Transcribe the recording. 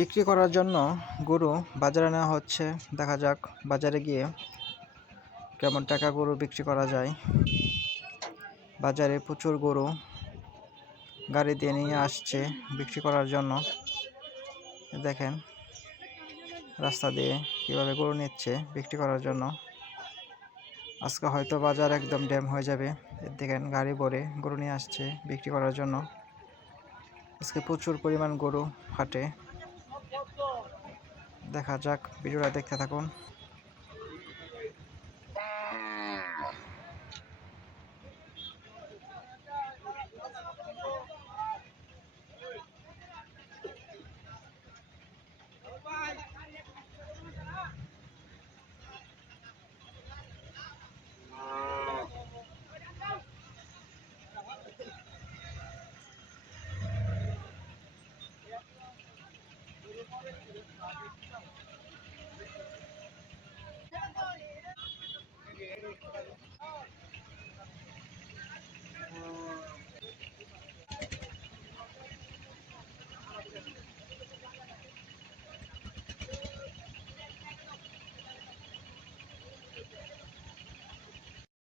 বিক্রি করার জন্য গরু বাজারে নেওয়া হচ্ছে। দেখা যাক বাজারে গিয়ে কেমন টাকা গরু বিক্রি করা যায়। বাজারে প্রচুর গরু গাড়ি দিয়ে নিয়ে আসছে বিক্রি করার জন্য। দেখেন রাস্তা দিয়ে কিভাবে গরু নিচ্ছে বিক্রি করার জন্য। আজকে হয়তো বাজার একদম ড্যাম হয়ে যাবে। দেখেন গাড়ি ভরে গরু নিয়ে আসছে বিক্রি করার জন্য। আজকে প্রচুর পরিমাণ গরু হাটে। দেখা যাক, ভিডিওটা দেখতে থাকুন।